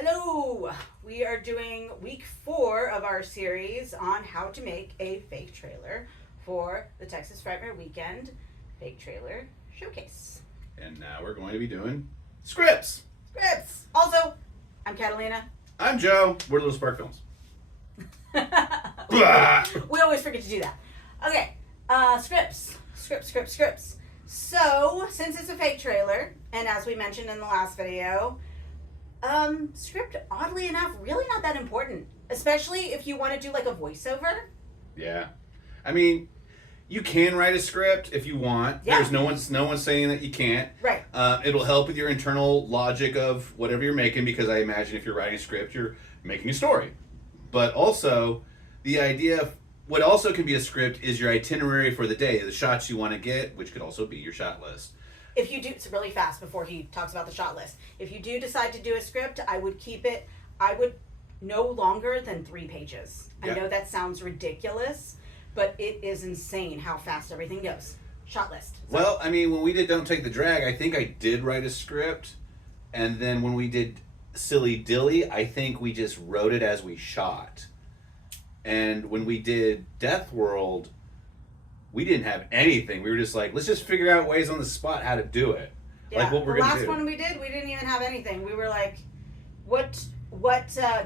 Hello! We are doing week 4 of our series on how to make a fake trailer for the Texas Frightmare Weekend Fake Trailer Showcase. And now we're going to be doing scripts. Scripts! Also, I'm Catalina. I'm Joe. We're Little Spark Films. We always forget to do that. Okay, scripts. Scripts. So, since it's a fake trailer, and as we mentioned in the last video, script, oddly enough, really not that important. Especially if you want to do like a voiceover. Yeah. I mean, you can write a script if you want. Yeah. There's no one's saying that you can't. Right. It'll help with your internal logic of whatever you're making, because I imagine if you're writing a script, you're making a story. But also, the idea of what also can be a script is your itinerary for the day, the shots you want to get, which could also be your shot list. If you do, it's really fast before he talks about the shot list. If you do decide to do a script, I would keep it, no longer than 3 pages. Yeah. I know that sounds ridiculous, but it is insane how fast everything goes. Shot list. So, Well, I mean, when we did Don't Take the Drag, I think I did write a script. And then when we did Silly Dilly, I think we just wrote it as we shot. And when we did Death World, we didn't have anything. We were just like, let's just figure out ways on the spot how to do it. yeah, Like what we're the going to last do. one we did, we didn't even have anything. We were like, what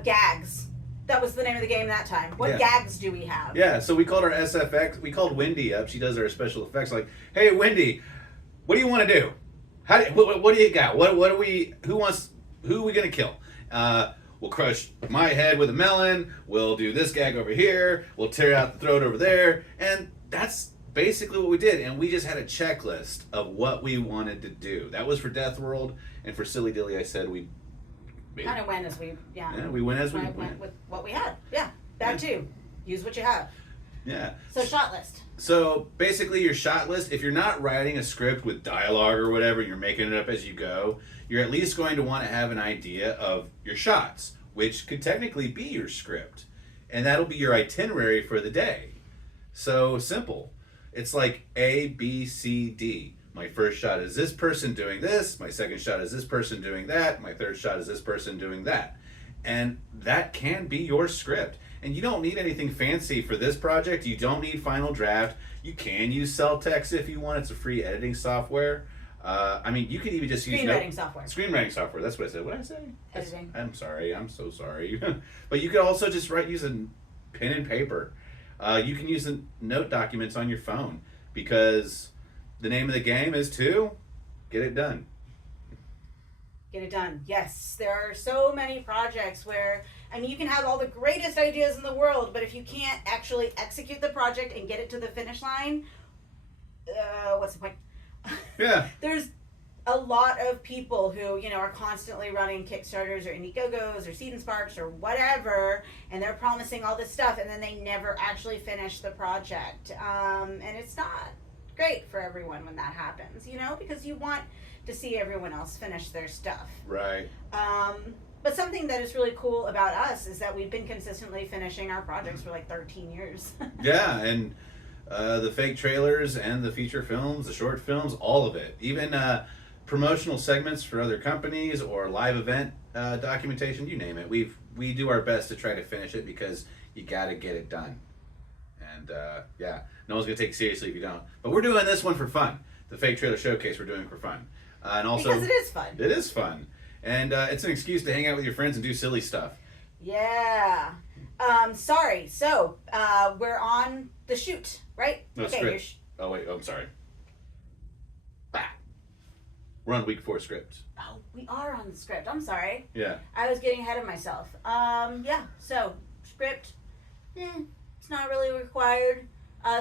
gags? That was the name of the game that time. What Yeah. gags do we have? Yeah, so we called our SFX, we called Wendy up. She does our special effects. Like, hey, Wendy, what do you want to do? What do you got? Who are we going to kill? We'll crush my head with a melon. We'll do this gag over here. We'll tear out the throat over there. And that's basically what we did. And we just had a checklist of what we wanted to do. That was for Death World. And for Silly Dilly, I said we Kind of went as we, Yeah, we went as we went went. with what we had. Yeah, that too. Use what you have. Yeah. So shot list. So basically, your shot list, if you're not writing a script with dialogue or whatever, you're making it up as you go, you're at least going to want to have an idea of your shots, which could technically be your script. And that'll be your itinerary for the day. So simple. It's like A, B, C, D. My first shot is this person doing this. My second shot is this person doing that. My third shot is this person doing that. And that can be your script. And you don't need anything fancy for this project. You don't need Final Draft. You can use Celtex if you want. It's a free editing software. I mean, you could even just use Screenwriting software. Screenwriting software. That's what I said. What did I say? Editing. I'm sorry. I'm so sorry. But you could also just use a pen and paper. You can use the note documents on your phone, because the name of the game is to get it done. Get it done. Yes, there are so many projects where, I mean, you can have all the greatest ideas in the world, but if you can't actually execute the project and get it to the finish line, what's the point? Yeah. There's a lot of people who, are constantly running Kickstarters or Indiegogos or Seed and Sparks or whatever, and they're promising all this stuff, and then they never actually finish the project. And it's not great for everyone when that happens, because you want to see everyone else finish their stuff. Right. But something that is really cool about us is that we've been consistently finishing our projects for like 13 years. Yeah, and the fake trailers and the feature films, the short films, all of it. Even promotional segments for other companies or live event documentation, you name it. We do our best to try to finish it, because you got to get it done. And yeah, no one's going to take it seriously if you don't. But we're doing this one for fun. The fake trailer showcase we're doing for fun. And also, because it is fun. It is fun. And it's an excuse to hang out with your friends and do silly stuff. Yeah. Sorry. So, we're on the shoot, right? No, okay. script. Oh, wait. Oh, I'm sorry. Bah. We're on week 4 script. Oh, we are on the script. I'm sorry. Yeah. I was getting ahead of myself. Yeah. So, script, it's not really required.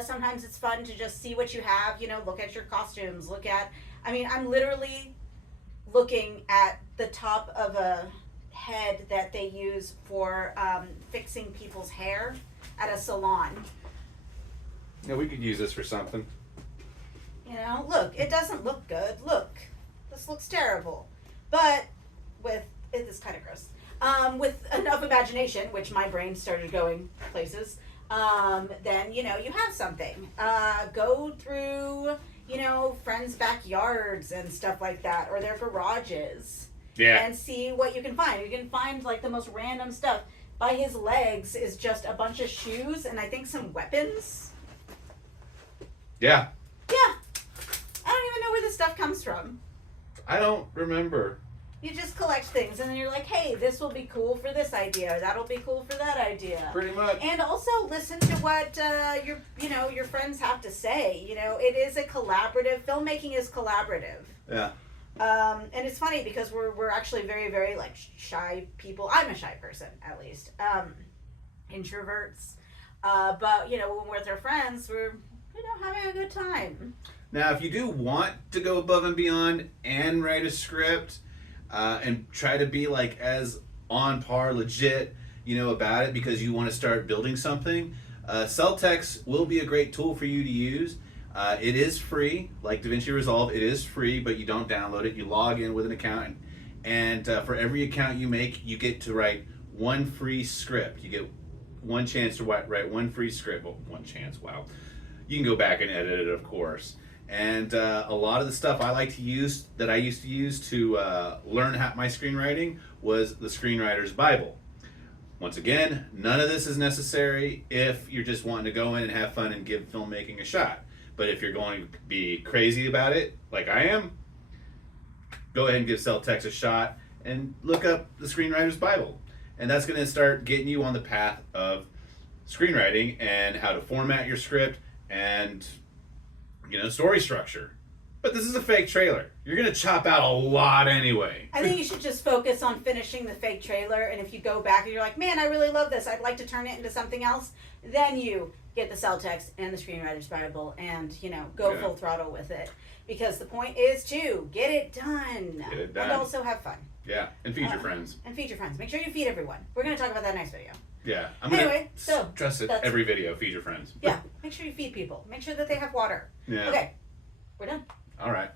Sometimes it's fun to just see what you have, look at your costumes, I'm literally looking at the top of a head that they use for fixing people's hair at a salon. Yeah, we could use this for something. Look, it doesn't look good. Look, this looks terrible. But it is kind of gross. With enough imagination, which my brain started going places, then, you have something. Go through, friends' backyards and stuff like that, or their garages. Yeah. and see what you can find. You can find like the most random stuff. By his legs is just a bunch of shoes and I think some weapons. Yeah. Yeah. I don't even know where this stuff comes from. I don't remember. You just collect things and then you're like, hey, this will be cool for this idea, or that'll be cool for that idea. Pretty much. And also listen to what your friends have to say. You know, it is a collaborative. Filmmaking is collaborative. Yeah. And it's funny because we're actually very, very like shy people. I'm a shy person, at least. Introverts. But you know, when we're with our friends, we're having a good time. Now, if you do want to go above and beyond and write a script, and try to be like as on par, legit, about it because you want to start building something, Celtex will be a great tool for you to use. It is free, like DaVinci Resolve. It is free, but you don't download it. You log in with an account, and for every account you make, you get to write one free script. You get one chance to write one free script. Well, one chance, wow. You can go back and edit it, of course. And a lot of the stuff I used to use to learn my screenwriting was the Screenwriter's Bible. Once again, none of this is necessary if you're just wanting to go in and have fun and give filmmaking a shot. But if you're going to be crazy about it, like I am, go ahead and give Celtex a shot and look up the Screenwriter's Bible. And that's going to start getting you on the path of screenwriting and how to format your script and story structure. But this is a fake trailer. You're going to chop out a lot anyway. I think you should just focus on finishing the fake trailer, and if you go back and you're like, man, I really love this, I'd like to turn it into something else, then you get the Celtex and the Screenwriter's Bible and, go full throttle with it. Because the point is to get it done. Get it done. And also have fun. Yeah, and feed your friends. And feed your friends. Make sure you feed everyone. We're going to talk about that next video. Yeah, I'm going to stress it every video. Feed your friends. Yeah, make sure you feed people. Make sure that they have water. Yeah. Okay, we're done. All right.